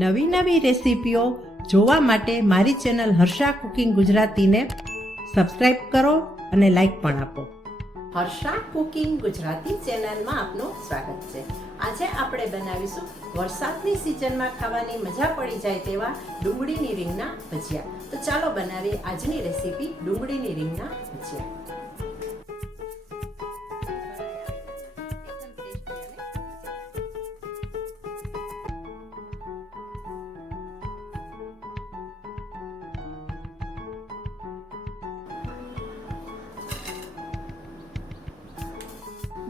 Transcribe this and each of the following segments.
નવી નવી રેસીપીઓ જોવા માટે મારી ચેનલ હર્ષા કુકિંગ ગુજરાતીને સબસ્ક્રાઈબ કરો અને લાઈક પણ આપો. હર્ષા કુકિંગ ગુજરાતી ચેનલમાં આપનું સ્વાગત છે. આજે આપણે બનાવીશું વરસાદની સિઝનમાં ખાવાની મજા પડી જાય તેવા ડુંગળીની રીંગના ભજીયા. તો ચાલો બનાવીએ આજની રેસીપી ડુંગળીની રીંગના ભજીયા.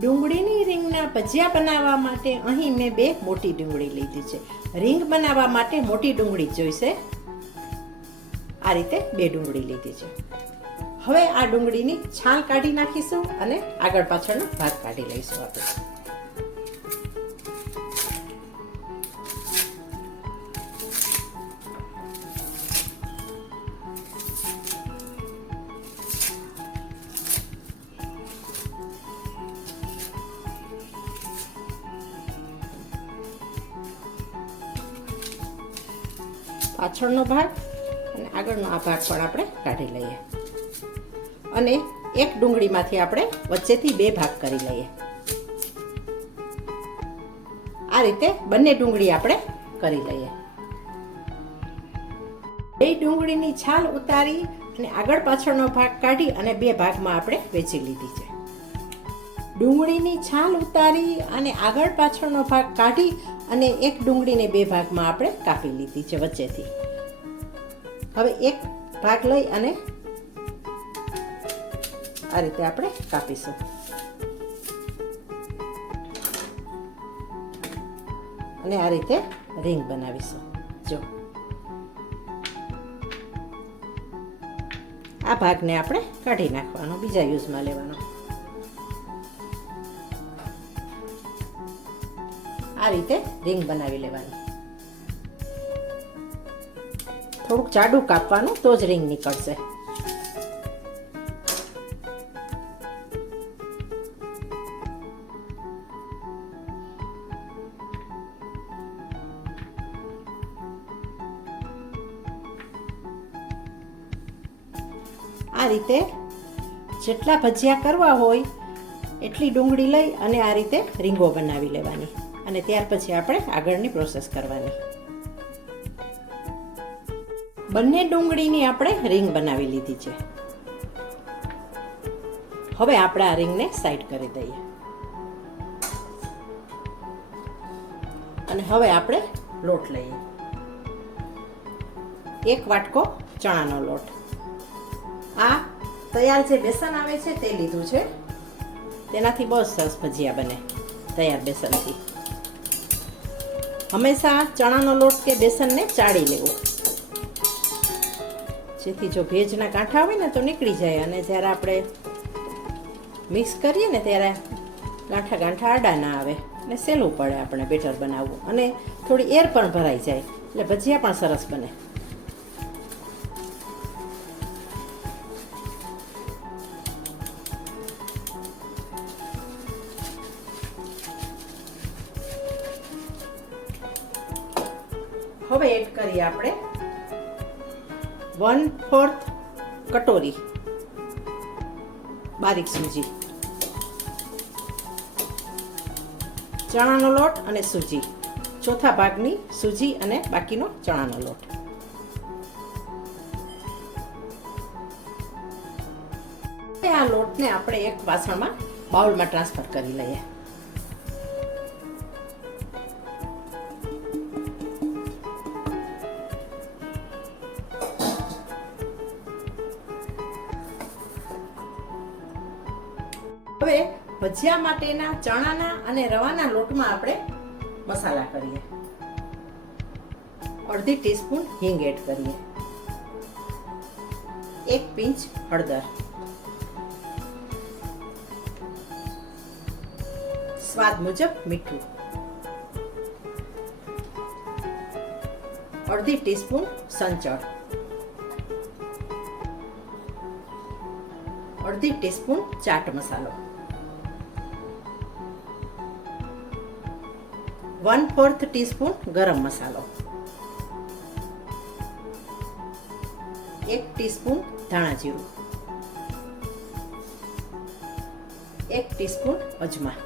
ડુંગળીની રીંગના ભજીયા બનાવવા માટે અહીં મેં 2 મોટી ડુંગળી લીધી છે. રીંગ બનાવવા માટે મોટી ડુંગળી જોઈશે. આ રીતે 2 ડુંગળી લીધી છે. હવે આ ડુંગળીની છાલ કાઢી નાખીશું અને આગળ પાછળનો ભાગ કાઢી લઈશું આપણે. પાછળનો ભાગ અને આગળનો આ ભાગ પણ આપણે કાઢી લઈએ અને એક ડુંગળીમાંથી આપણે વચ્ચેથી 2 ભાગ કરી લઈએ. આ રીતે બંને ડુંગળી આપણે કરી લઈએ. 2 ડુંગળીની છાલ ઉતારી અને આગળ પાછળનો ભાગ કાઢી અને 2 ભાગમાં આપણે વહેંચી લીધી છે. ડુંગળીની છાલ ઉતારી અને આગળ પાછળનો ભાગ કાઢી અને એક ડુંગળીને 2 ભાગમાં આપણે કાપી લીધી છે વચ્ચેથી. હવે એક ભાગ લઈ અને આ રીતે આપણે કાપીશું. અને આ રીતે રીંગ બનાવીશું. જો આ ભાગને આપણે કાઢી નાખવાનો, બીજા યુઝમાં લેવાનો. આ રીતે રીંગ બનાવી લેવાની. થોડુંક જાડું કાપવાનું, તો જ રીંગ નીકળશે. આ રીતે જેટલા ભજીયા કરવા હોય એટલી ડુંગળી લઈ અને આ રીતે રીંગો બનાવી લેવાની અને ત્યાર પછી આપણે આગળની પ્રોસેસ કરવાની. બંને ડુંગળીની આપણે રીંગ બનાવી લીધી છે. હવે આપણે આ રીંગને સાઈડ કરી દઈએ અને હવે આપણે લોટ લઈએ. 1 વાટકો ચણાનો લોટ. આ તૈયાર જે બેસન આવે છે તે લીધું છે. તેનાથી બહુ સરસ ભજીયા બને તૈયાર બેસનથી. હંમેશા ચણાનો લોટ કે બેસનને ચાળી લેવું, જેથી જો ભેજના ગાંઠા હોય ને તો નીકળી જાય અને જ્યારે આપણે મિક્સ કરીએ ને ત્યારે ગાંઠા આડા ના આવે અને સહેલું પડે આપણે બેટર બનાવવું અને થોડી એર પણ ભરાઈ જાય એટલે ભજીયા પણ સરસ બને. હવે એડ કરીએ આપણે 1/4 કટોરી બારીક સૂજી. ચણાનો લોટ અને સૂજી, ચોથા ભાગની સૂજી અને બાકીનો ચણાનો લોટ. આ લોટને આપણે એક વાસણમાં બાઉલમાં ટ્રાન્સફર કરી લઈએ. હવે ભજીયા માટેના ચણાના અને રવાના લોટમાં આપણે મસાલા કરીએ. 1/2 ટીસ્પૂન હિંગ એડ કરીએ. 1 પિંચ હળદર, સ્વાદ મુજબ મીઠું, 1/2 ટીસ્પૂન સંચળ, 1/2 ટીસ્પૂન ચાટ મસાલો, 1/4 ટીસ્પૂન ગરમ મસાલો, 1 ટીસ્પૂન ધાણા જીરું, 1 ટીસ્પૂન અજમા,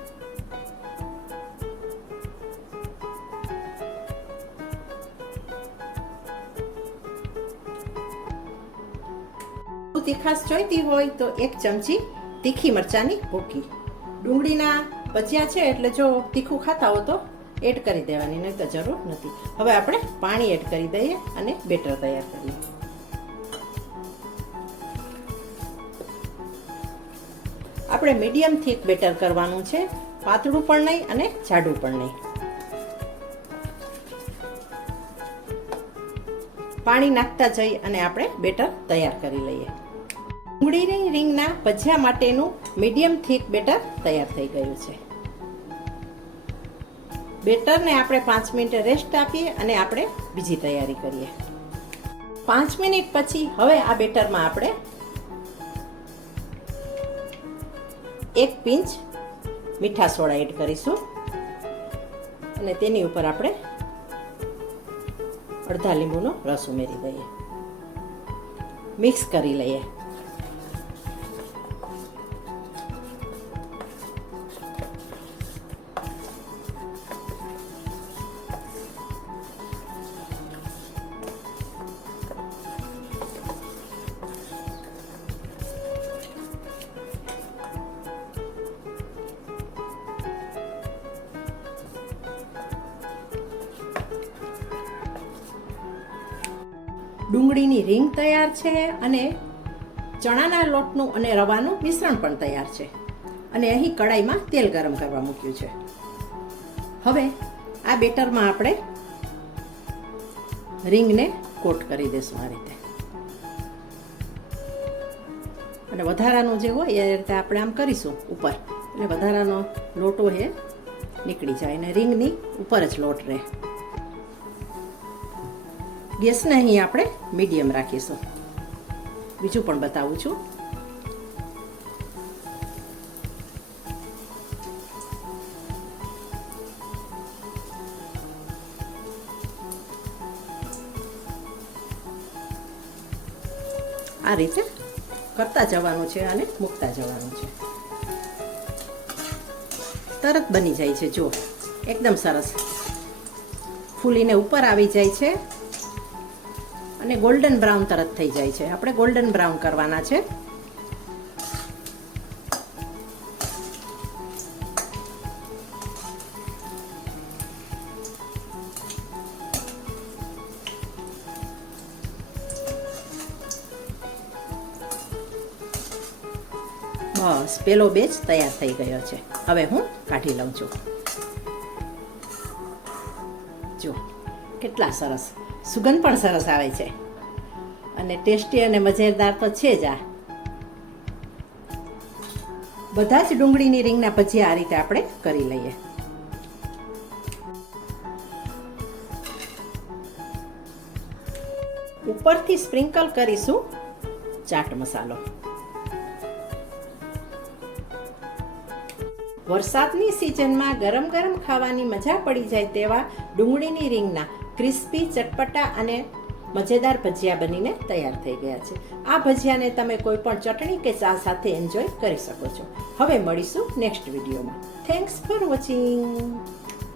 તીખાશ જોઈતી હોય તો 1 ચમચી તીખી મરચાંની ભૂકી. ડુંગળીના ભજીયા છે એટલે જો તીખું ખાતા હો તો એડ કરી દેવાની, નહીં તો જરૂર નથી. હવે આપણે પાણી એડ કરી દઈએ અને બેટર તૈયાર કરીએ. આપણે મીડિયમ થીક બેટર કરવાનું છે, પાતળું પણ નહીં અને જાડું પણ નહીં. પાણી નાખતા જઈ અને આપણે બેટર તૈયાર કરી લઈએ. ડુંગળીની રીંગના ભજીયા માટેનું મીડિયમ થીક બેટર તૈયાર થઈ ગયું છે. બેટરને આપણે 5 મિનિટ રેસ્ટ આપીએ અને આપણે બીજી તૈયારી કરીએ. 5 મિનિટ પછી હવે આ બેટરમાં આપણે 1 પિંચ મીઠા સોડા એડ કરીશું અને તેની ઉપર આપણે અડધા લીંબુનો રસ ઉમેરી દઈએ. મિક્સ કરી લઈએ. ડુંગળીની રીંગ તૈયાર છે અને ચણાના લોટનું અને રવાનું મિશ્રણ પણ તૈયાર છે અને અહીં કડાઈમાં તેલ ગરમ કરવા મૂક્યું છે. હવે આ બેટરમાં આપણે રીંગને કોટ કરી દઈશું આ રીતે, અને વધારાનું જે હોય એ રીતે આપણે આમ કરીશું ઉપર, એટલે વધારાનો લોટો એ નીકળી જાય અને રીંગની ઉપર જ લોટ રહે. ગેસને અહીં આપણે મીડિયમ રાખીશું. બીજું પણ બતાવું છું. આ રીતે કરતા જવાનું છે અને મૂકતા જવાનું છે. તરત બની જાય છે. જો એકદમ સરસ ફૂલીને ઉપર આવી જાય છે અને ગોલ્ડન બ્રાઉન તરત થઈ જાય છે. આપણે ગોલ્ડન બ્રાઉન કરવાના છે. બસ પેલો બેચ તૈયાર થઈ ગયો છે. હવે હું કાઢી લઉં છું. જો કેટલા સરસ, સુગંધ પણ સરસ આવે છે અને ટેસ્ટી અને મજેદાર તો છે જ. આ બધા જ ડુંગળીની રીંગના ભજીયા આ રીતે આપણે કરી લઈએ. ઉપરથી સ્પ્રિંકલ કરીશું ચાટ મસાલો. વરસાદની સિઝનમાં ગરમ ગરમ ખાવાની મજા પડી જાય તેવા ડુંગળીની રીંગના ક્રિસ્પી, ચટપટા અને મજેદાર ભજીયા બનીને તૈયાર થઈ ગયા છે. આ ભજીયાને તમે કોઈ પણ ચટણી કે ચા સાથે એન્જોય કરી શકો છો. હવે મળીશું નેક્સ્ટ વિડીયોમાં. Thanks for watching.